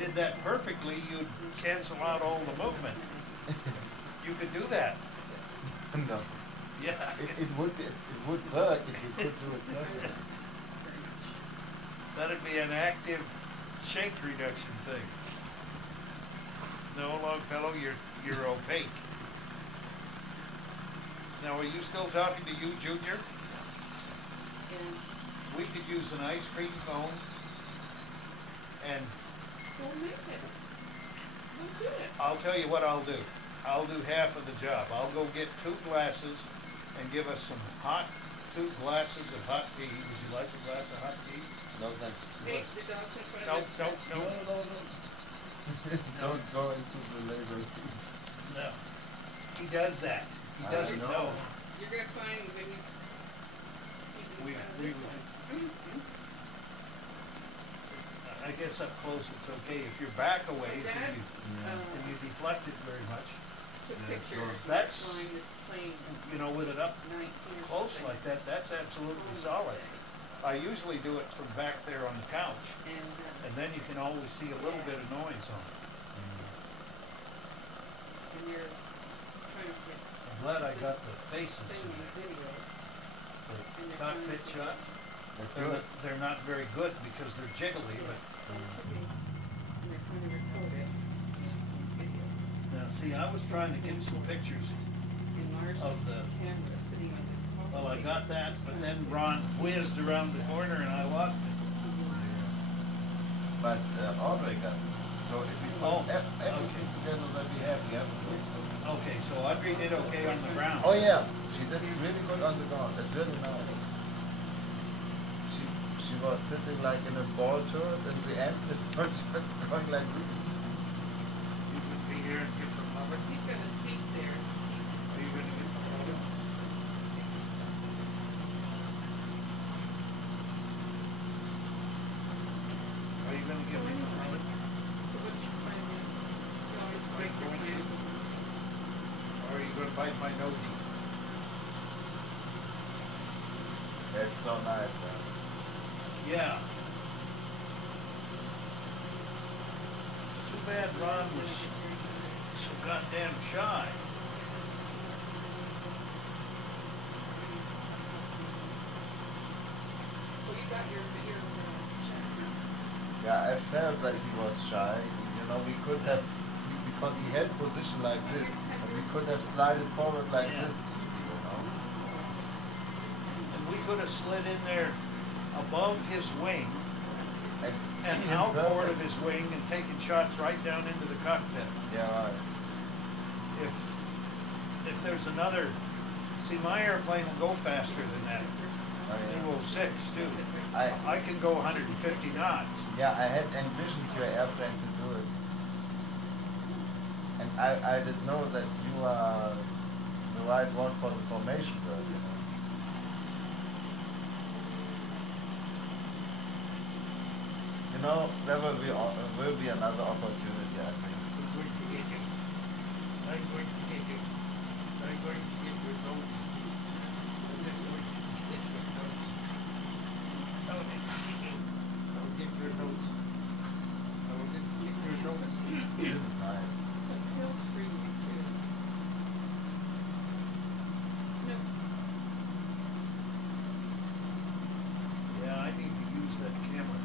did that perfectly, you'd cancel out all the movement. You could do that. No. Yeah. It would work if you could do it perfectly. That'd be an active shake reduction thing. No, Longfellow, you're opaque. Now, are you still talking to you, Junior? Yeah. We could use an ice cream cone and... Go make it. Go do it. I'll tell you what I'll do. I'll do half of the job. I'll go get 2 glasses and give us some hot 2 glasses of hot tea. Would you like a glass of hot tea? No, thanks. Hey, the dog's in front No, of us. no. Don't go into the labor. No. He does that. He doesn't know. You're going to find when you... I guess up close it's okay. If you're back a ways Dad, and you deflect it very much, took pictures. That's- Flying this plane. you know, with it up 19 or close something. like that, that's absolutely solid. I usually do it from back there on the couch, and then you can always see a little bit of noise on it. And you're trying to get I'm glad I got the faces thing in on there. video. The cockpit shots, That's good. they're not very good because they're jiggly, but And they're trying to record it. Video. now see, I was trying to get some pictures. And Lars' Of the- camera sitting on the coffee Well, I table. got that, but then Ron whizzed around the corner and I lost it. But Audrey got it. So if we Oh, put everything together that we have a good. Okay, so Audrey did okay on the ground. Oh yeah, she did really good on the ground. That's really nice. She was sitting like in a ball turret in the end, and just going like this. You could be here and get some cover. He's got his feet there. Are you gonna get some cover? Are you gonna give me some cover? So what's your plan? You always break your plan. Or are you gonna bite my nosy? That's so nice. Yeah. Too bad Ron was so goddamn shy. So you got your check, huh? Yeah, I felt that he was shy. You know, we could have, because he had position like this, and we could have slided forward like Yeah. this easy, you know. And we could have slid in there above his wing And see and him outboard of perfect. his wing and taken shots right down into the cockpit. Yeah, right. If there's another, see, my airplane will go faster than that. Oh, yeah. 206 too. I I can go 150 knots. Yeah, I had envisioned your airplane to do it. And I didn't know that you are the right one for the formation bird, you know. You know, there will be another opportunity, I think. I'm going to get you. I'm going to get you. I'm going to get your nose. I'm just going to get your nose. I will get you. I will get your nose. I will get your nose. This is nice. Some pills for you too. No. Yeah, I need to use that camera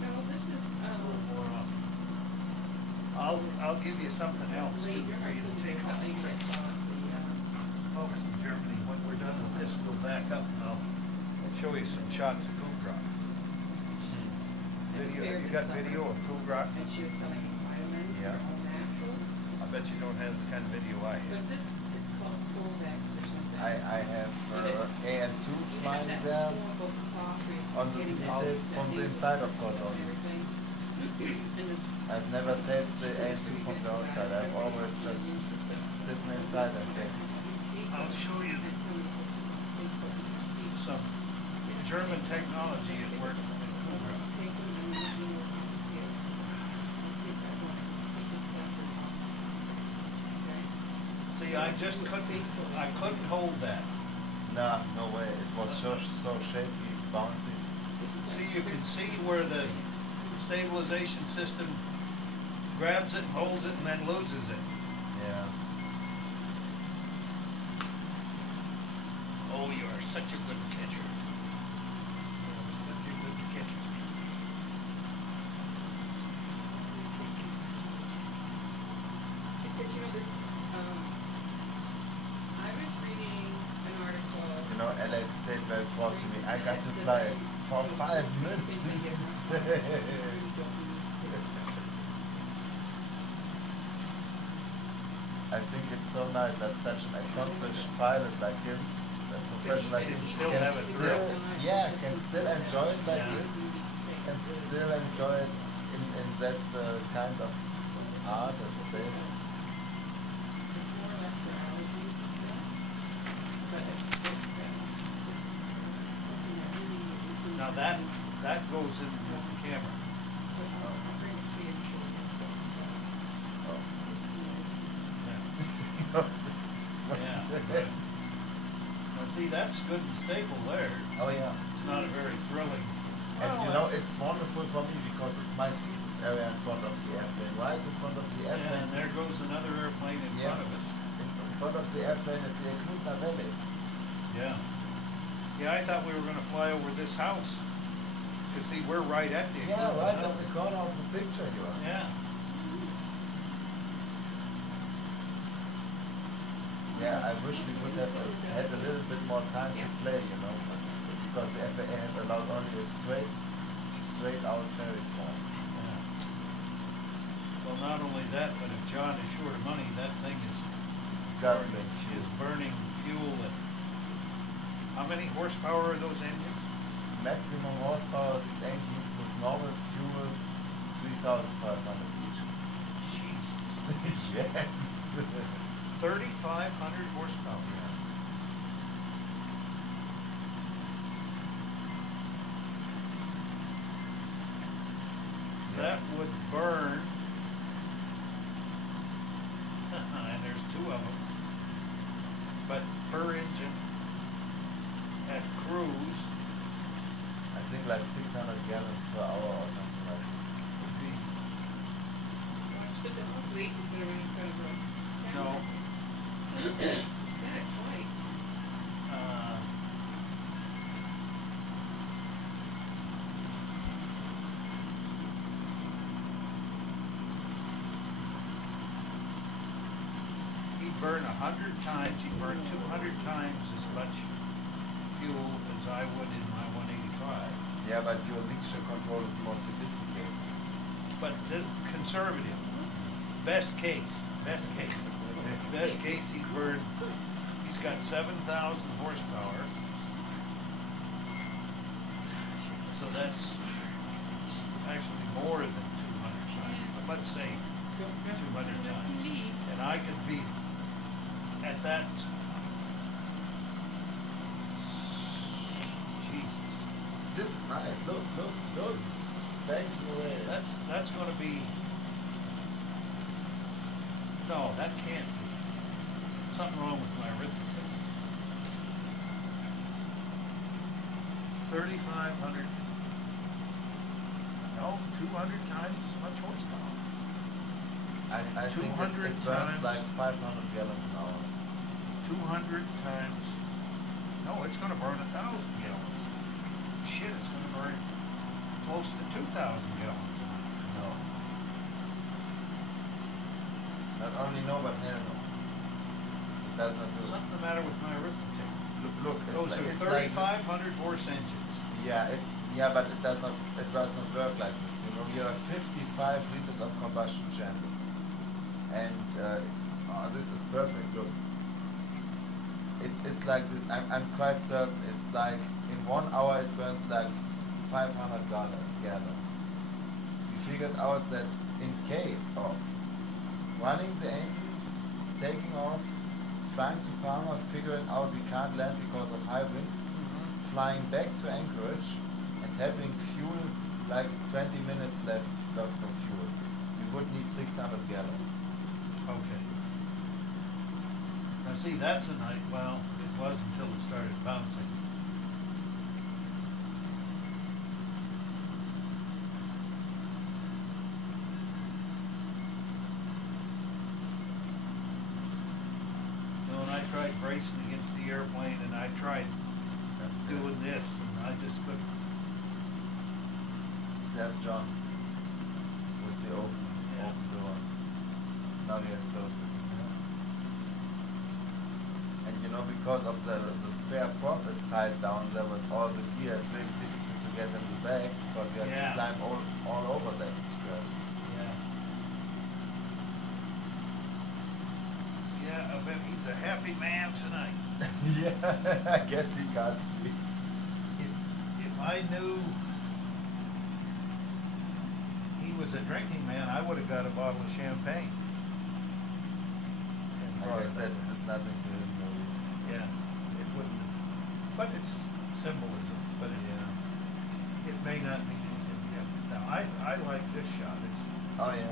No, this is, a little more often. I'll give you something else too later. for I you to told you take home. something I saw at the, Folks in Germany, when we're done with this, we'll back up and I'll show you some shots of Kugrok. Video, fair you this got summer. video of Kugrok? and she was selling vitamins, Yeah. they're all natural. I bet you don't have the kind of video I have. But this, it's called Colvex or something. I have AN2 You have flying that there. horrible coffee. On the from the inside, of course, only. Everything. And this I've never taped the AN2 from the outside. I've always just sitting inside and taking. I'll show you some German technology at work in Kugrok. See, I just couldn't hold that. Nah, no way. It was so shaky, bouncy. See, you can see where the stabilization system grabs it, holds it, and then loses it. Yeah. Oh, you are such a good catcher. You are such a good catcher. Because you know this, I was reading an article. You know, Alex said very proud to me, I got to Said fly that, for you know, 5 you minutes. think they get more fun, so you really don't need to take exception. I think it's so nice that such an accomplished pilot like him, a professional like him, still can have a still, thrill. yeah, can still enjoy it like Yeah. this, and still enjoy it in that kind of art, as I say. It's more or less for allergies and stuff, but it's something that really improves Now your that immune system. that goes in with the camera. But I'll bring it to you and show you. Oh. This is it. Yeah. Yeah. Now see, that's good and stable there. Oh yeah. It's not a very thrilling. And Well, you know, it's- it's wonderful for me because it's my seasons area in front of the airplane, right in front of the Yeah, airplane. and there goes another airplane in Yeah. front of us. In front of the airplane is the Eklutna Valley. Yeah. Yeah, I thought we were gonna fly over this house. Cause see, we're right at the. Yeah, right, Eklutna that's the corner of the picture you are. Yeah. Yeah, I wish we would have had a little bit more time to play, you know, because the FAA had allowed only a straight out ferry flight. Yeah. Well, not only that, but if John is short of money, that thing is Guzzling is fuel. burning fuel at, how many horsepower are those engines? Maximum horsepower of these engines with normal fuel, 3,500 each. Jesus. Yes. 3,500 horsepower. That would burn, and there's two of them, but per engine at cruise I think like 600 gallons per hour or something like that. would be, Watch the dog, Blake is gonna run in front of the no, camera. He's got it twice. uh, he'd burn 100 times, he'd burn 200 times as much fuel as I would in my 185. Yeah, but your mixture control is more sophisticated. But the conservative, best case, he'd burn, he's got 7,000 horsepower. So that's actually more than 200 times, let's say 200 times. And I could be at that, Jesus, This is nice. Look. Thank you. that's gonna be, no, that can't be. Something wrong with my arithmetic. 3,500, no, 200 times as much horsepower. I think 200 it burns times. like 500 gallons an hour. 200 times, no, it's gonna burn 1,000 gallons. Shit, it's gonna burn close to 2,000 gallons. No. Not only no, but hell no. It does not do it. Something the matter with my arithmetic. Look, it's Those like, are it's like 3,500 horse engines. yeah, but it does not work like this. You know, you have 55 liters of combustion chamber, and this is perfect. Look, it's like this. I'm quite certain. It's like in 1 hour it burns like 500 gallons. We figured out that in case of running the engines, taking off, flying to Palma, figuring out we can't land because of high winds, flying back to Anchorage and having fuel, like 20 minutes left of fuel, we would need 600 gallons. Okay. Now see, that's a night, well, it was until it started bouncing. tried bracing against the airplane, and I tried doing this, and I just couldn't. There's John with the open door. Now he has closed it. And you know, because of the spare prop is tied down, there was all the gear. It's really difficult to get in the back because you have to climb all over that skirt. Yeah, I bet he's a happy man tonight. Yeah, I guess he can't sleep. If I knew he was a drinking man, I would have got a bottle of champagne. I guess that is nothing to him, really. Yeah, it wouldn't. But it's symbolism. But it may not mean anything to him. Now, I like this shot. It's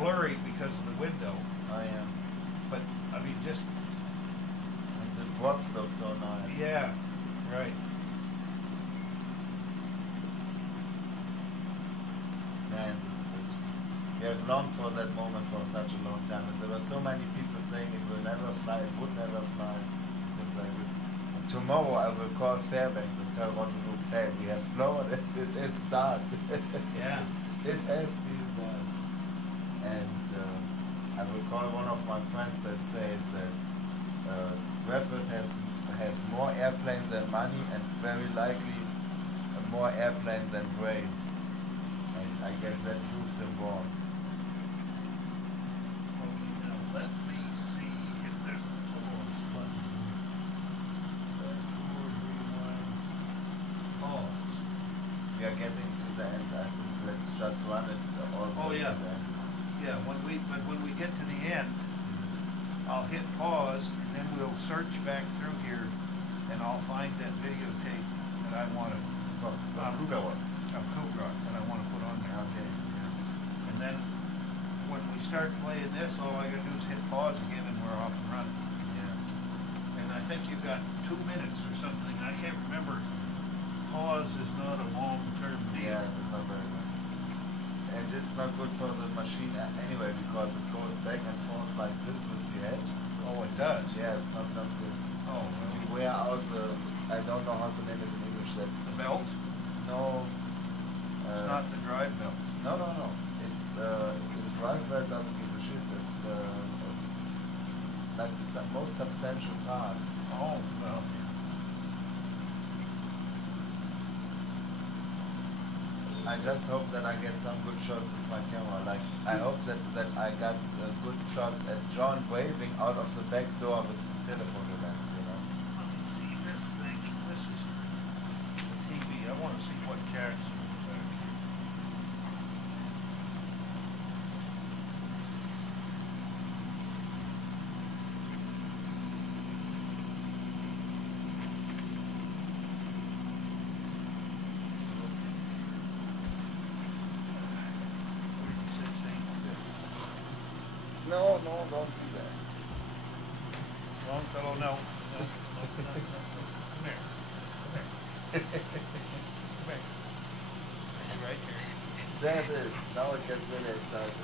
blurry because of the window. Oh yeah. But I mean, just. And the props look so nice. Yeah, right. Man, this is it. We have longed for that moment for such a long time, and there were so many people saying it will never fly, it would never fly, things like this. And tomorrow I will call Fairbanks and tell Roger Brooks, hey, we have flown it, it is done. Yeah. It has been done. And I will call one of my friends that said that Rafford has more airplanes than money and very likely more airplanes than brains. And I guess that proves him wrong. Okay, now let me see if there's a pause button. Pause. We are getting to the end. I think let's just run it all the way to the end. Yeah, when we get to the end, I'll hit pause and then we'll search back through here and I'll find that videotape that I want to Of Cougar. of Cougar that I want to put on there. Okay, yeah. And then when we start playing this, all I gotta do is hit pause again and we're off and running. Yeah. And I think you've got 2 minutes or something. I can't remember. Pause is not a long-term deal. Yeah, it's not very good. And it's not good for the machine anyway because it goes back and forth like this with the head. Oh, it does? Yeah, it's not good. Oh, You wear out I don't know how to name it in English, that. the belt? No. It's not the drive belt. No. It's, the drive belt doesn't give a shit. It's, like the most substantial part. Oh, well. I just hope that I get some good shots with my camera. Like, I hope that I got good shots at John waving out of the back door with telephone lens, you know. Let me see this thing. This is the TV. I want to see what characters are back here. No, don't do that. Longfellow, no. Come here. Come here. It's right here. There it is. Now it gets really excited.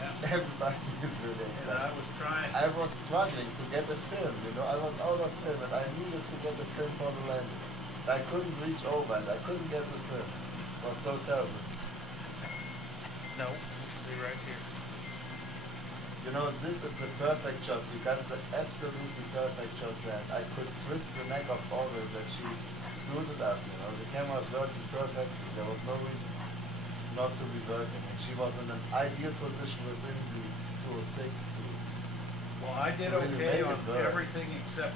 Yeah. Everybody is really And excited. I was trying. I was struggling to get the film, you know. I was out of film and I needed to get the film for the landing. I couldn't reach over and I couldn't get the film. It was so terrible. No, you stay right here. You know, this is the perfect shot. You got the absolutely perfect shot there. I could twist the neck of Audrey that she screwed it up, you know. The camera was working perfectly. There was no reason not to be working. And she was in an ideal position within the 206 to Well, I did really okay make on it work. everything except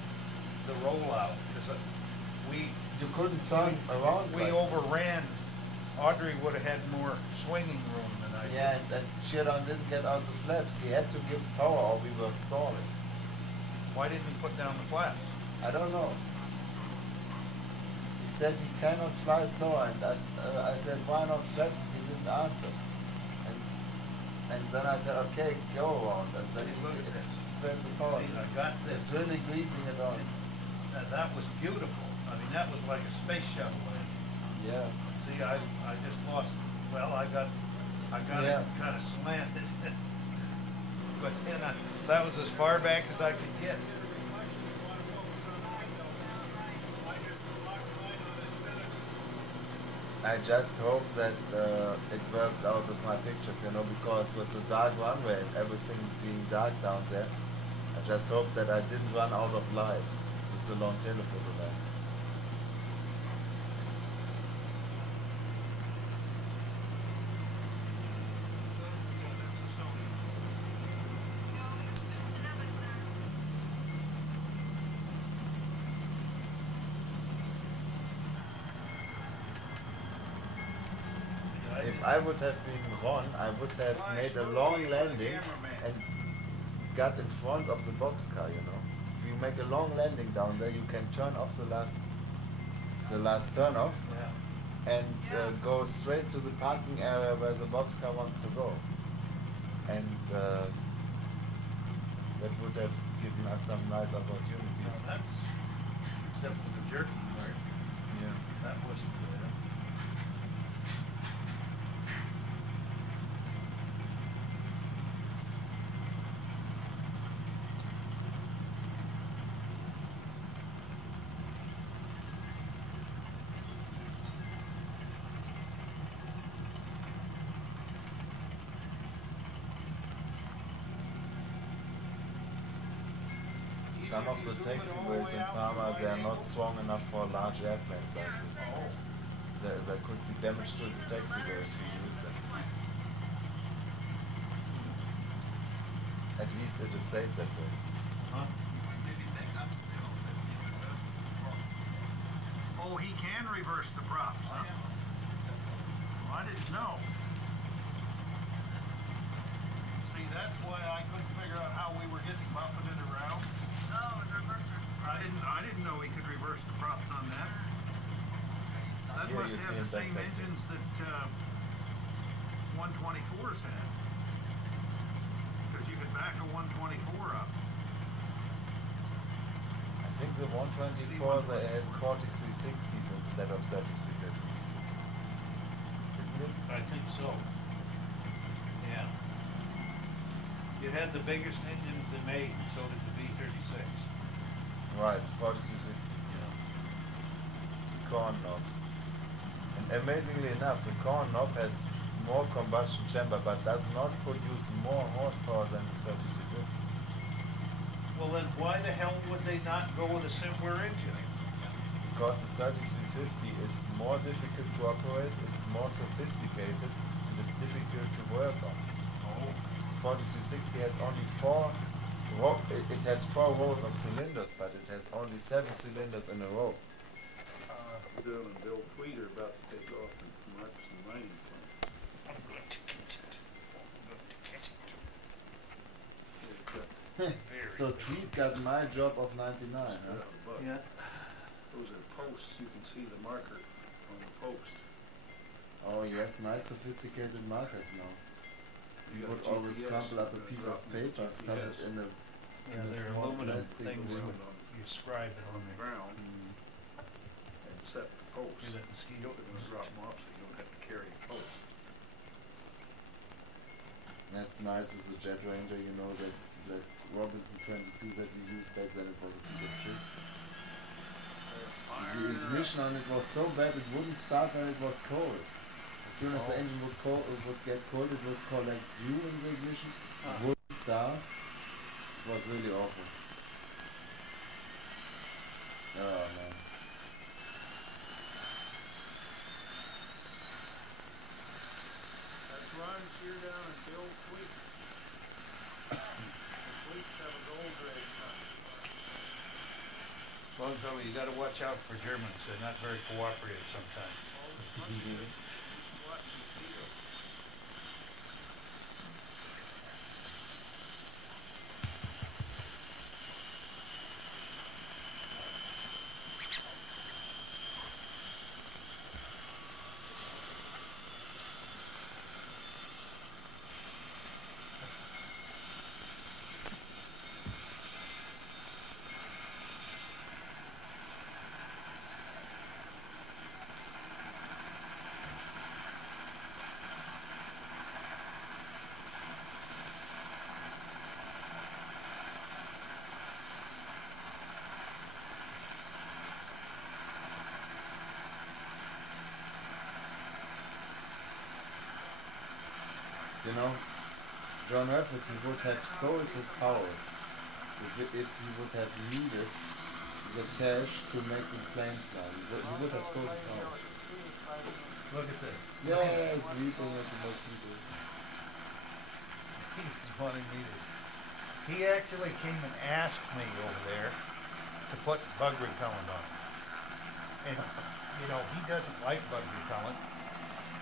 the rollout, because we You couldn't turn around. we like this. overran. Audrey would have had more swinging room than I did. Yeah, and Sheldon didn't get out the flaps. He had to give power or we were stalling. Why didn't he put down the flaps? I don't know. He said he cannot fly slower, and I said, why not flaps? And he didn't answer. And then I said, okay, go around. And then See, he look at this. fed the power. See, I got It's this. really greasing it on. That was beautiful. I mean, that was like a space shuttle landing. Yeah. See, I just lost. Well, I got Yeah. it kind of slanted. But then that was as far back as I could get. I just hope that it works out with my pictures, you know, because with the dark runway and everything being dark down there, I just hope that I didn't run out of light with the long telephoto lens. That's a Sony. See, If I would have been Ron, I would have made a long landing and got in front of the boxcar, you know. If you make a long landing down there, you can turn off the last turn off Yeah. and go straight to the parking area where the boxcar wants to go. And that would have given us some nice Now opportunities. that's, except for the jerky part, Yeah. that wasn't good. Some of the taxiways in Parma, they are not strong enough for large airplanes like this. Oh, There could be damage to the taxiway if you use them. At least it is said that way. huh? Maybe back up still and he reverses the props. Oh, he can reverse the props, huh? Well, I didn't know. See, that's why I couldn't figure out how we were getting buffeted around. Oh, and reversers. I didn't know he could reverse the props on that. That Here must you have see the him same back there. engines that 124s had. Because you could back a 124 up. I think the 124s they had 4360s instead of 3350s. Isn't it? I think so. Yeah. It had the biggest engines they made, and so did the B-36. Right, 4260s. Yeah. The corn knobs. And amazingly enough, the corn knob has more combustion chamber but does not produce more horsepower than the 3350. Well, then why the hell would they not go with a similar engine? Because the 3350 is more difficult to operate, it's more sophisticated, and it's difficult to work on. Oh. 4360 has only it has 4 rows of cylinders, but it has only 7 cylinders in a row. Bill and Bill Tweed are about to take off in Marcus and Mining Plant. I'm going to catch it. I'm going to catch it. Very So good. Tweed got my job of 99, huh? Yeah. Those are posts, you can see the marker on the post. Oh yes, nice sophisticated markers now. You would always crumple up a piece of paper, stuff it in a Yeah, a they're small aluminum plastic things ring. with, you scribe it on On the there. ground and set the posts. See that mosquito? They're gonna drop them off so you don't have to carry a post. That's nice with the Jet Ranger, you know, that Robinson 22 that we used back then, it was a piece of shit. The ignition on it was so bad it wouldn't start when it was cold. As soon as the engine would get cold, it would collect dew in the ignition, it wouldn't start. It was really awful. Oh man. That's Ron Sheardown and Bill Tweed. The Tweeds have a gold ray car. Well, so you gotta watch out for Germans, they're not very cooperative sometimes. Watch and feel. You know, John Rafferty would have sold his house if he would have needed the cash to make the plane fly. He would have sold his house. Look at this. Yeah, sleeping at the mosquitoes. He's wanting me to. He actually came and asked me over there to put bug repellent on. And, you know, he doesn't like bug repellent.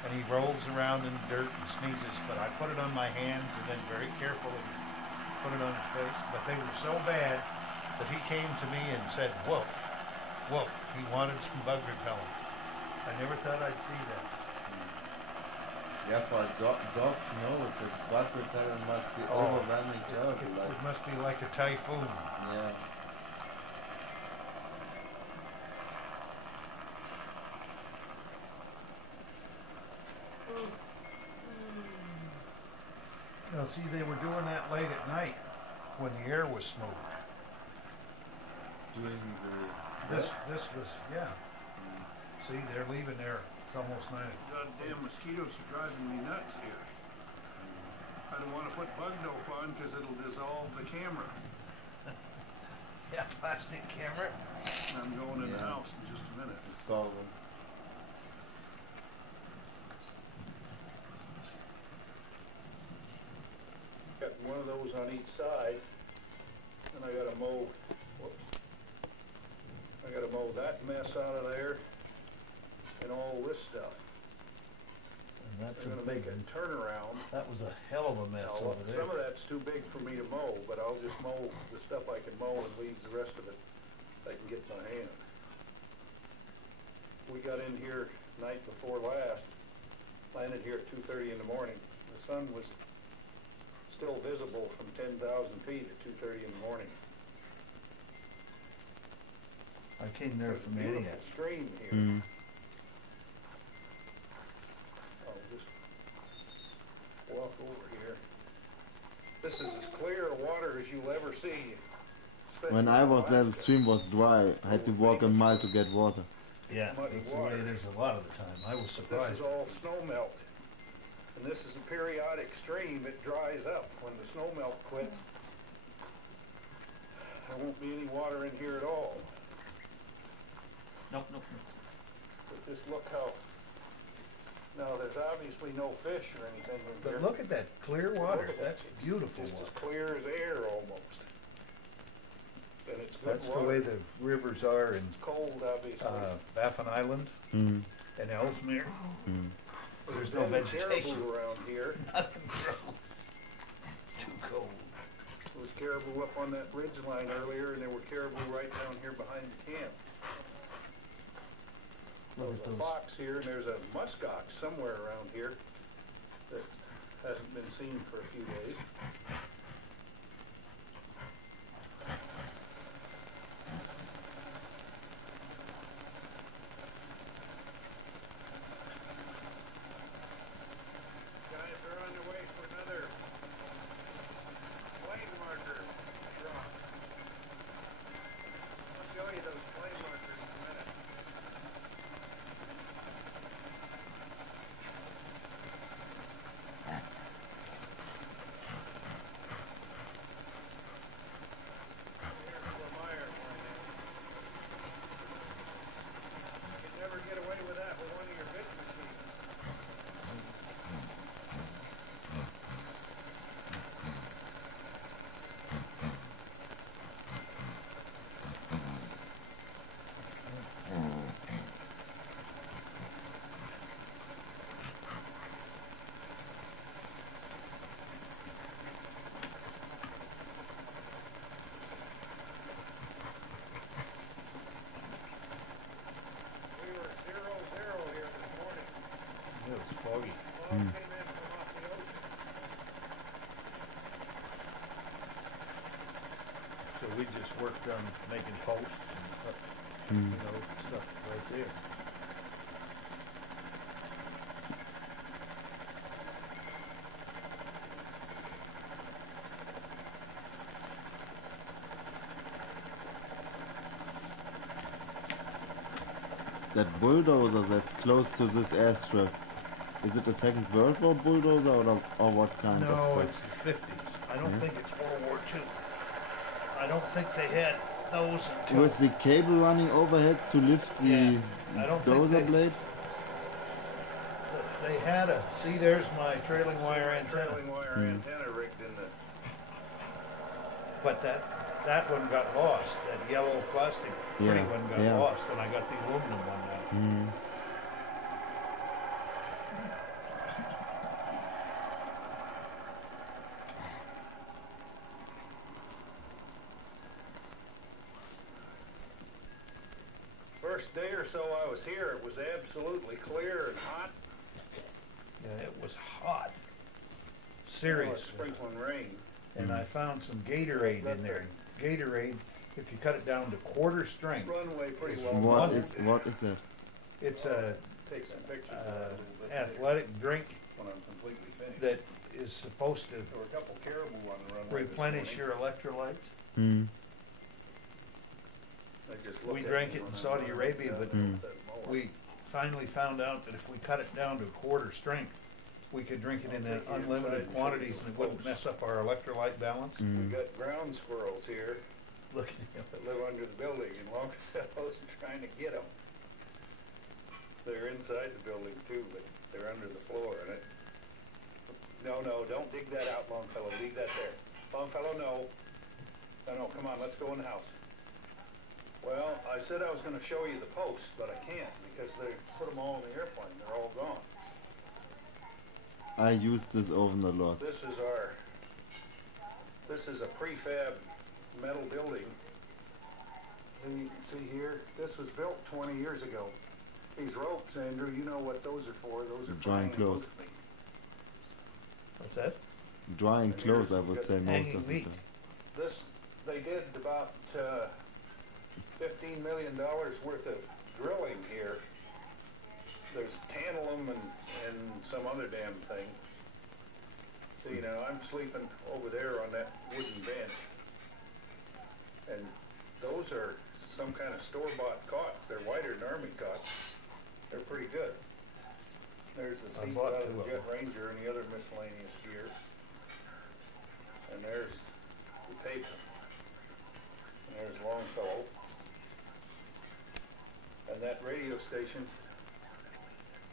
And he rolls around in dirt and sneezes, but I put it on my hands and then very carefully put it on his face. But they were so bad that he came to me and said, woof, woof. He wanted some bug repellent. I never thought I'd see that. Yeah, for a dog's nose, the bug repellent must be overwhelming terrible. It must be like a typhoon. Yeah. Now, see, they were doing that late at night when the air was smooth. Doing the... This was, yeah. See, they're leaving there. It's almost 9. Goddamn mosquitoes are driving me nuts here. I don't want to put bug dope on because it'll dissolve the camera. Yeah, plastic camera. I'm going in the house in just a minute. It's a solvent. Got one of those on each side, and I gotta mow, whoops. I gotta mow that mess out of there and all this stuff. And that's I'm gonna make a turnaround. That was a hell of a mess Now, over there. some of that's too big for me to mow, but I'll just mow the stuff I can mow and leave the rest of it I can get in my hand. We got in here night before last, landed here at 2:30 in the morning. The sun was still visible from 10,000 feet at 2:30 in the morning. I came there from Beautiful Antioch. stream here. Mm. I'll just walk over here. This is as clear a water as you'll ever see. When I was there, the stream was dry. I had to walk a mile to get water. Yeah, Muddy that's the water. way it is a lot of the time. I was This surprised. is all snow melt. And this is a periodic stream. It dries up. When the snow melt quits, there won't be any water in here at all. Nope. But just look how... Now, there's obviously no fish or anything in here. But look at that clear water. Look at that. That's It's beautiful just water. as clear as air almost. And it's good That's water. the way the rivers are in It's cold, obviously. Baffin Island Mm. and Ellesmere. Mm. There's no Been vegetation. caribou around here. Nothing grows. It's too cold. There was caribou up on that ridge line earlier, and there were caribou right down here behind the camp. Look There's at a those. fox here, and there's a muskox somewhere around here that hasn't been seen for a few days. Guys are on their way for another flame marker drop. I'll show you those flame markers in a minute. Here's where my airplane is. You can never get away with that with one of your big machines. We were 0-0 here this morning. It was foggy. Fog came in from off the ocean. So we just worked on making posts and stuff right there. That bulldozer that's close to this airstrip, Is it a Second World War bulldozer or what kind of No, stuff? it's the 50s. I don't Yeah. think it's World War II. I don't think they had those until... Was the cable running overhead to lift the Yeah, I don't think dozer blade? They had a... See, there's my trailing wire antenna. Trailing wire Hmm. antenna rigged in the... But that one got lost. That yellow plastic pretty Yeah, one got yeah. lost, and I got the aluminum one now. Mm. First day or so I was here, it was absolutely clear and hot. Yeah, it was hot. Serious. Sprinkling rain. And I found some Gatorade in there. Gatorade, if you cut it down to quarter strength. Runway pretty well. What is that? It's a Take some pictures of that a little bit athletic drink when I'm completely finished. that is supposed to There were a couple caribou on the runway. replenish your electrolytes. Mm. We drank it in Saudi Arabia, but we finally found out that if we cut it down to quarter strength, we could drink it in unlimited quantities and it wouldn't mess up our electrolyte balance. Mm. We got ground squirrels here Look at him. that live under the building, and Longfellow's trying to get them. They're inside the building too, but they're under the floor, and it. No, don't dig that out, Longfellow. Leave that there. Longfellow, no. No, come on, let's go in the house. Well, I said I was going to show you the posts, but I can't because they put them all in the airplane. They're all gone. I use this oven a lot. This is a prefab metal building. And you can see here, this was built 20 years ago. These ropes, Andrew, you know what those are for. Those are for Drying hanging clothes. meat. What's that? Drying And clothes, here's- I would got say most hanging of the meat. time. This, they did about $15 million worth of drilling here. There's tantalum and some other damn thing. So, you know, I'm sleeping over there on that wooden bench. And those are some kind of store-bought cots. They're wider than Army cots. They're pretty good. There's the seats out of the Jet Ranger and the other miscellaneous gear. And there's the tape. And there's Longfellow. And that radio station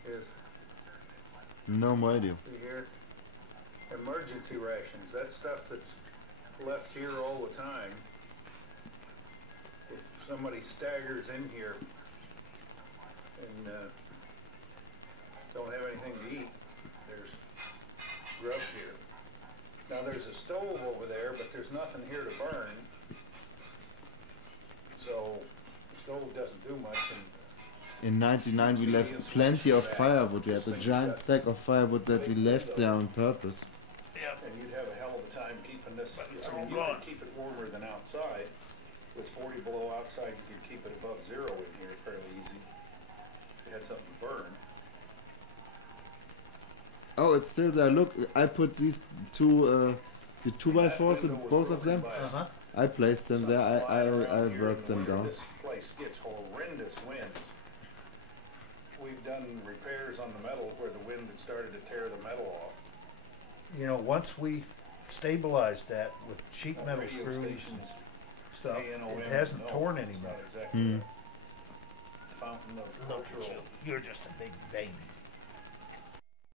is, No radio. see here, emergency rations. That's stuff that's left here all the time. If somebody staggers in here and don't have anything to eat, there's grub here. Now there's a stove over there, but there's nothing here to burn. So the stove doesn't do much. And In 99 we left plenty of firewood. We had a giant stack of firewood that we left there on purpose. yeah, and you'd have a hell of a time keeping this. I mean, you could keep it warmer than outside. With 40 below outside, you could keep it above zero in here fairly easy. If you had something to burn. Oh, it's still there. Look, I put these two, the 2x4s, both of them. I placed them there. I worked them down. This place gets horrendous winds. We've done repairs on the metal where the wind had started to tear the metal off. You know, once we stabilized that with sheet metal screws and stuff, it hasn't torn anymore. Hmm. Fountain of natural. You're just a big baby.